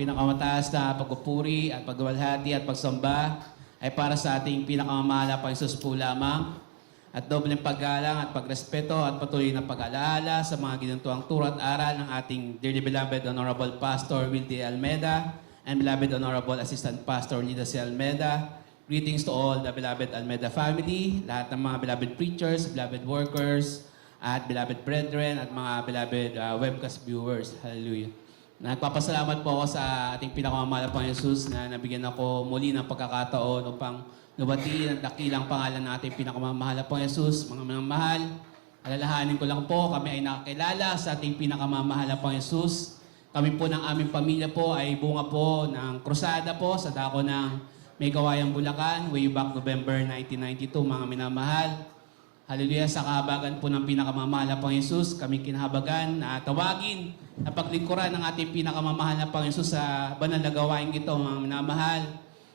pinakamataas na pagpupuri at pagwalhati at pagsamba ay para sa ating pinakamamahal na Panginoon po lamang. At dobleng paggalang at pagrespeto at patuloy na pag-alaala sa mga ginuntuang turo at aral ng ating dearly beloved Honorable Pastor Will D. Almeda and beloved Honorable Assistant Pastor Lida C. Almeda. Greetings to all the beloved Almeda family, lahat ng mga beloved preachers, beloved workers, at beloved brethren, at mga beloved webcast viewers. Hallelujah. Nagpapasalamat po ako sa ating pinakamamahal na Panginoon Jesus na nabigyan ako muli ng pagkakataon upang lubatiin ang dakilang pangalan ng ating pinakamamahal na Panginoon Jesus. Mga minamahal, alalahanin ko lang po, kami ay nakakilala sa ating pinakamamahal na Panginoon Jesus. Kami po ng aming pamilya po ay bunga po ng krusada po sa dako ng May Kawayang Bulacan, way back November 1992, mga minamahal. Hallelujah, sa kahabagan po ng pinakamamahal na Panginoon Jesus, kami kinahabagan na tawagin na paglingkuran ng ating pinakamamahal na Panginoon Jesus sa banal na gawain ito, mga minamahal.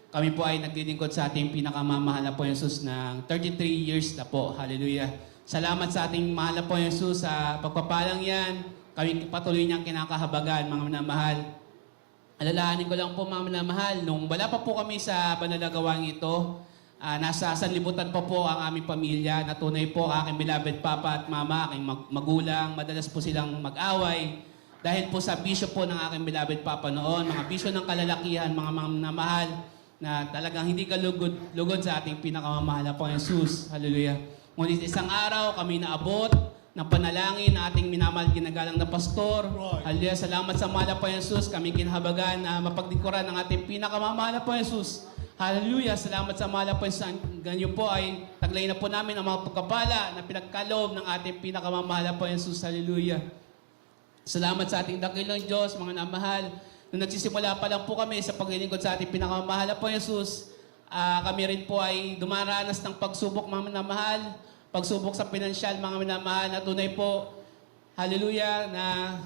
Kami po ay naglilingkod sa ating pinakamamahal na Panginoon Jesus ng 33 years na po. Hallelujah. Salamat sa ating mahal na Panginoon Jesus sa pagpapalang yan. Kami patuloy niyang kinakahabagan, mga minamahal. Alalahanin ko lang po, mga minamahal, nung wala pa po kami sa banal na gawain ito, nasa sanlibutan pa po ang aming pamilya. Natunay po aking beloved papa at mama, aking magulang. Madalas po silang mag-away dahil po sa bisyo po ng aking beloved papa noon, mga bisyo ng kalalakihan, mga minamahal, na talagang hindi ka lugod sa ating pinakamamahal na Panginoon Jesus. Hallelujah. Ngunit isang araw kami naabot ng panalangin na ating minamahal ginagalang na pastor. Hallelujah. Salamat sa mahal na Panginoon Jesus. Kami kinahabagan na mapaglingkuran ng ating pinakamamahal na Panginoon Jesus. Hallelujah. Salamat sa mahal na Panginoon Jesus. Ganyan po ay taglay na po namin ang mga pagkapala na pinagkaloob ng ating pinakamamahal na Panginoon Jesus. Hallelujah. Salamat sa ating dakilang Diyos, mga namahal. Nung nagsisimula pa lang po kami sa paglilingkod sa ating pinakamamahal na Panginoon Jesus, kami rin po ay dumaranas ng pagsubok, mga minamahal, pagsubok sa pinansyal, mga minamahal, na tunay po, hallelujah, na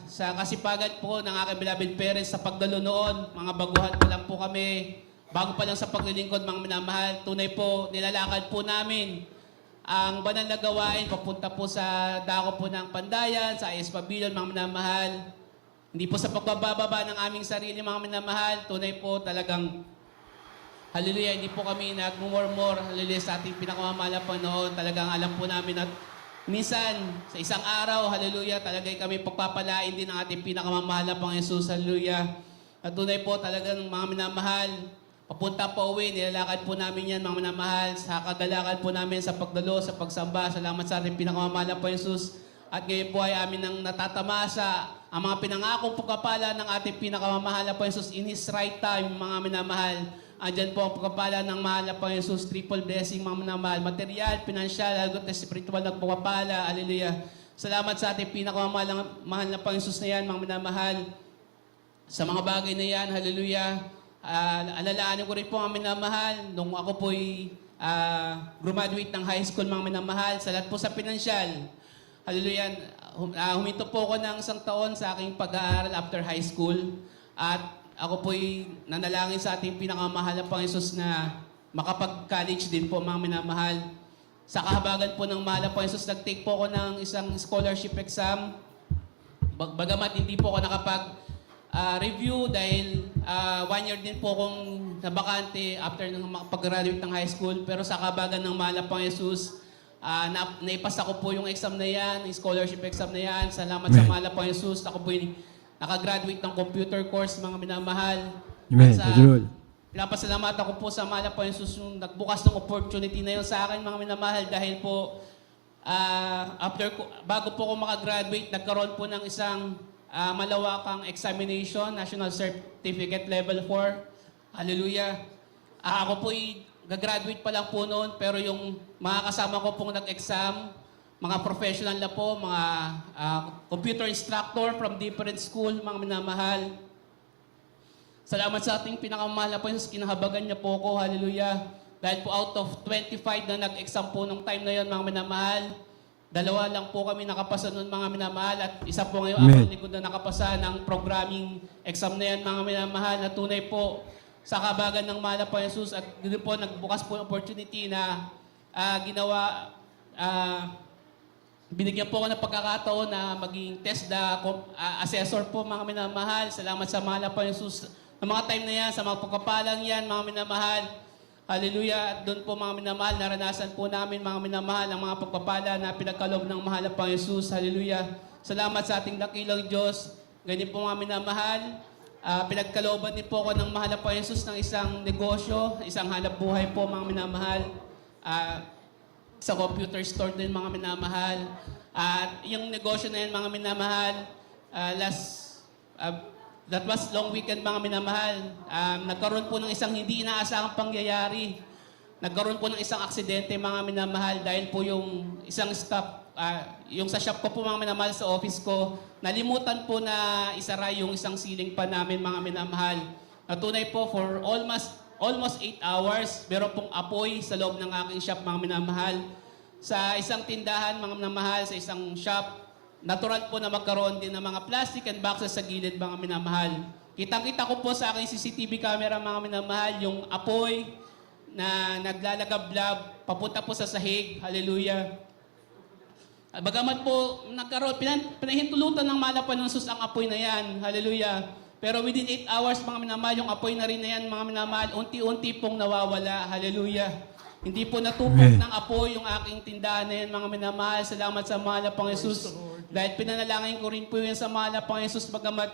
sa kasipagan po ng aking beloved parents sa pagdalo noon, mga baguhan pa lang po kami, bago pa lang sa paglilingkod, mga minamahal, tunay po, nilalakad po namin ang banal na gawain, papunta po sa dako po ng Pandayan, sa IS Pavilion, mga minamahal. Hindi po sa pagbababa ng aming sarili, mga minamahal. Tunay po talagang, hallelujah, hindi po kami nag-murmur, hallelujah, sa ating pinakamamahal na Panginoon. Talagang alam po namin at minsan, sa isang araw, hallelujah, talagang kami pagpapalain din ng ating pinakamamahal na Panginoon Jesus, hallelujah. At tunay po talagang, mga minamahal, papunta pa uwi, nilalakad po namin yan, mga minamahal, sa kagalakan po namin sa pagdalo, sa pagsamba. Salamat sa ating pinakamamahal na Panginoon Jesus. At ngayon po ay amin nang natatamasa ang mga pinangakong pagkapala ng ating pinakamamahal na Panginoon Jesus in His right time, mga minamahal. Andyan po ang pagkapala ng mahal na Panginoon Jesus, triple blessing, mga minamahal. Material, pinansyal, algot na spiritual na pagkapala. Hallelujah. Salamat sa ating pinakamamahal na Panginoon Jesus na yan, mga minamahal. Sa mga bagay na yan, hallelujah. Alalaanin ko rin po ang minamahal nung ako po'y graduate ng high school, mga minamahal. Sa lahat po sa pinansyal, hallelujah. Huminto po ako ng isang taon sa aking pag-aaral after high school. At ako po'y nanalangin sa ating pinakamahal na Panginoon Jesus na makapag-college din po, mga minamahal. Sa kahabagan po ng mahal na Panginoon Jesus, nag-take po ako ng isang scholarship exam. Bagamat hindi po ako nakapag-review dahil 1 year din po akong nabakante after ng pag-graduate ng high school. Pero sa kahabagan ng mahal na Panginoon Jesus, naipasa ko po yung exam na yan, yung scholarship exam na yan. Salamat sa mahal na Panginoon Jesus. Ako po yung nakagraduate ng computer course, mga minamahal. Amen. At pinapasalamat ako po sa mahal na Panginoon Jesus yung nagbukas ng opportunity na yun sa akin, mga minamahal. Dahil po, bago po ako makagraduate, nagkaroon po ng isang malawakang examination, National Certificate Level 4. Hallelujah. Ako po gagraduate pa lang po noon, pero yung mga kasama ko pong nag-exam, mga professional na po, mga computer instructor from different school, mga minamahal. Salamat sa ating pinakamahal na po, kinahabagan niya po ako, hallelujah. Dahil po out of 25 na nag-exam po nung time na yon, mga minamahal, 2 lang po kami nakapasa noon, mga minamahal, at isa po ngayon, ang likod na nakapasa ng programming exam na yan, mga minamahal, na tunay po sa kabagan ng mahal na Panginoon Jesus. At doon po nagbukas po ang opportunity na binigyan po ako ng pagkakataon na maging TESDA assessor po, mga minamahal. Salamat sa mahal na Panginoon Jesus Ang mga time na yan, sa mga pagkapalang yan, mga minamahal, hallelujah, at doon po mga minamahal, naranasan po namin mga minamahal, ang mga pagpapala na pinagkaloob ng mahal na Panginoon Jesus, hallelujah. Salamat sa ating dakilang Diyos. Ganyan po mga minamahal, pinagkalooban din po ako ng mahal na Panginoon Jesus ng isang negosyo, isang hanap buhay po mga minamahal. Sa computer store din mga minamahal. At yung negosyo na yun mga minamahal, that was long weekend mga minamahal. Nagkaroon po ng isang hindi inaasahang pangyayari. Nagkaroon po ng isang aksidente mga minamahal dahil po yung isang staff, yung sa shop ko po mga minamahal sa office ko, nalimutan po na isara yung isang ceiling pa namin mga minamahal. Natunay po for almost 8 hours, meron pong apoy sa loob ng aking shop mga minamahal. Sa isang tindahan mga minamahal, sa isang shop, natural po na magkaroon din ng mga plastic and boxes sa gilid mga minamahal. Kitang-kita ko po sa aking CCTV camera mga minamahal, yung apoy na naglalagablab, papunta po sa sahig. Hallelujah. Bagamat po nagkaroon, pinahintulutan ng malapan ng sus ang apoy na yan. Hallelujah. Pero within 8 hours mga minamahal, yung apoy na rin na yan mga minamahal, unti-unti pong nawawala. Hallelujah. Hindi po natupok ng apoy yung aking tindahan na yan mga minamahal. Salamat sa mahal na Panginoon Jesus. Dahil pinanalangin ko rin po yun sa mahal na Panginoon Jesus, bagamat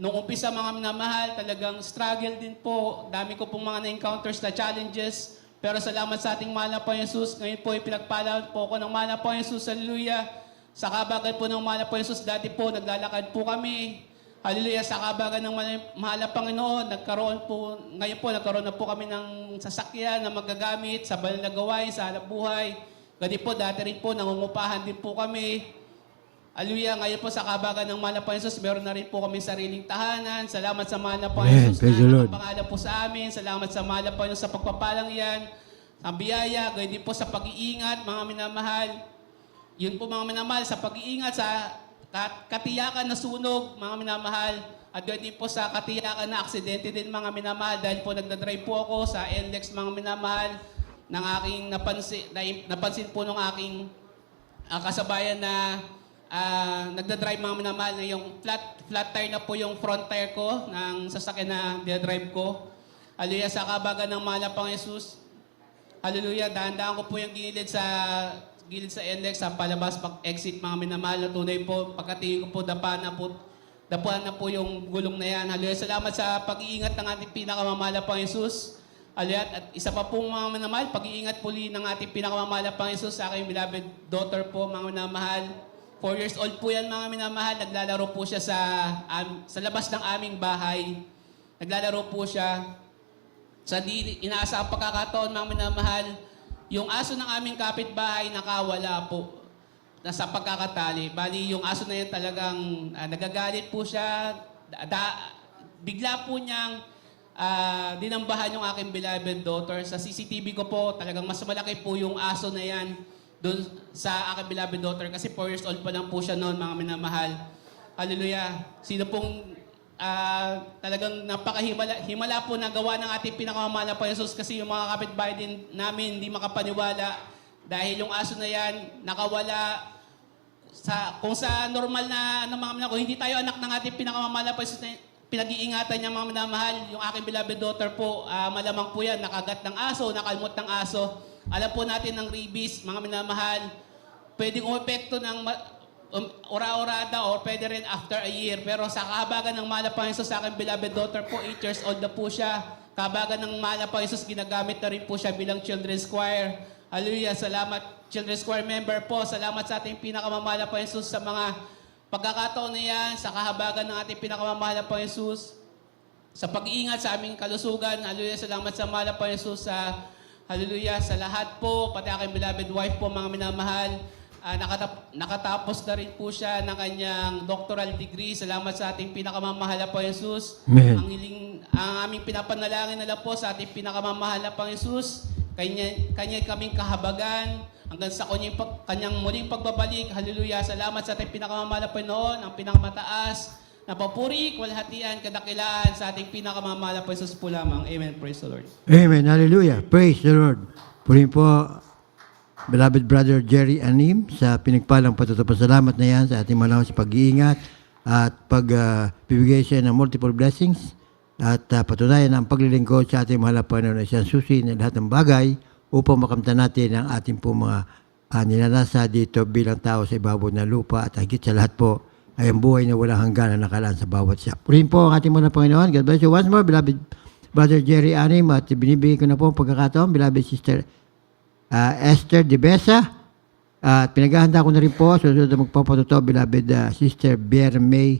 nung umpisa mga minamahal, talagang struggle din po. Dami ko pong mga na-encounters na challenges. Pero salamat sa ating mahal na Panginoon Jesus. Ngayon po, ipinagpala po ako ng mahal na Panginoon Jesus. Hallelujah. Sa kabagan po ng mahal na Panginoon Jesus, dati po, naglalakad po kami. Hallelujah. Sa kabagan ng mahal na Panginoon, ngayon po, nagkaroon na po kami ng sasakyan na magagamit sa banal na gawain, sa hanap buhay. Ganito po, dati rin po, nangungupahan din po kami. Hallelujah. Ngayon po sa kabagan ng mahal na Panginoon Jesus, meron na rin po kami sariling tahanan. Salamat sa mahal na Panginoon Jesus na nakapangalan po sa amin. Salamat sa mahal na Panginoon sa pagpapalang yan. Ang biyaya, gayon din po sa pag-iingat, mga minamahal. Yun po mga minamahal, sa pag-iingat, sa katiyakan na sunog, mga minamahal. At gayon din po sa katiyakan na aksidente din, mga minamahal. Dahil po nagdadrive po ako sa NLEX, mga minamahal, ng aking napansin po ng aking kasabayan na nagdadrive mga minamahal na yung flat tire na po yung front tire ko ng sasakyan na dinadrive ko. Hallelujah, sa kabagan ng mahal na Panginoon Jesus. Hallelujah, dahan-dahan ko po yung gilid sa NLEX, sa palabas pag-exit mga minamahal na tunay po. Pagkatingin ko po, dapuan na po yung gulong na yan. Hallelujah, salamat sa pag-iingat ng ating pinakamamahal na Panginoon Jesus. Hallelujah, at isa pa po mga minamahal, pag-iingat po ng ating pinakamamahal na Panginoon Jesus sa aking beloved daughter po mga minamahal. 4 years old po yan mga minamahal, naglalaro po siya sa labas ng aming bahay. Naglalaro po siya. Sa di inaasahang pagkakataon mga minamahal, yung aso ng aming kapitbahay nakawala po. Nasa pagkakatali. Bali, yung aso na yan talagang nagagalit po siya. Bigla po niyang dinambahan yung aking beloved daughter. Sa CCTV ko po, talagang mas malaki po yung aso na yan doon sa aking beloved daughter kasi 4 years old pa lang po siya noon mga minamahal. Hallelujah. Sino pong talagang napakahimala po na gawa ng ating pinakamamahal na Panginoon Jesus kasi yung mga kapitbahay din namin hindi makapaniwala dahil yung aso na yan nakawala kung sa normal na mga minamahal ko, hindi tayo anak ng ating pinakamamahal na Panginoon Jesus, pinag-iingatan niya mga minamahal. Yung aking beloved daughter po, malamang po yan, nakagat ng aso, nakalmot ng aso. Alam po natin ng rabies, mga minamahal, pwedeng umepekto ng ora-orada or pwede rin after a year. Pero sa kahabagan ng mahal na Panginoon Jesus, sa aking beloved daughter po, 8 years old na po siya. Kahabagan ng mahal na Panginoon Jesus, ginagamit na rin po siya bilang children's choir. Hallelujah, salamat children's choir member po. Salamat sa ating pinakamamahal na Panginoon Jesus sa mga pagkakataon na yan, sa kahabagan ng ating pinakamamahal na Panginoon Jesus, sa pag-iingat sa aming kalusugan. Hallelujah, salamat sa mahal na Panginoon Jesus sa hallelujah, sa lahat po, pati aking beloved wife po, mga minamahal. Nakatapos na rin po siya ng kanyang doctoral degree. Salamat sa ating pinakamamahal na Panginoon Jesus. Ang aming pinapanalangin na lang po sa ating pinakamamahal na Panginoon Jesus, kanya kaming kahabagan, hanggang sa kanyang muling pagbabalik. Hallelujah, salamat sa ating pinakamamahal na Panginoon, ang pinakamataas na papuri, walhatian, kadakilaan sa ating pinakamamahal na Panginoon Jesus po lamang. Amen. Praise the Lord. Amen. Hallelujah. Praise the Lord. Purihin po, beloved brother Jerry Anim, sa pinagpalang patutupasalamat na yan sa ating malawas pag-iingat at pagbibigay siya ng multiple blessings at patunayan ang paglilingkod sa ating mahal na Panginoon ay siyang susi ng lahat ng bagay upang makamtan natin ang ating po mga ninanasa dito bilang tao sa ibabaw ng lupa at higit sa lahat po ay ang buhay na walang hanggan na nakalaan sa bawat siya. Purihin po ang ating mahal na Panginoon. God bless you once more, beloved Brother Jerry Anim, at binibigay ko na po ang pagkakataon, beloved Sister Esther Debesa. At pinaghahanda ko na rin po, susunod na magpapatuto, beloved Sister Bear May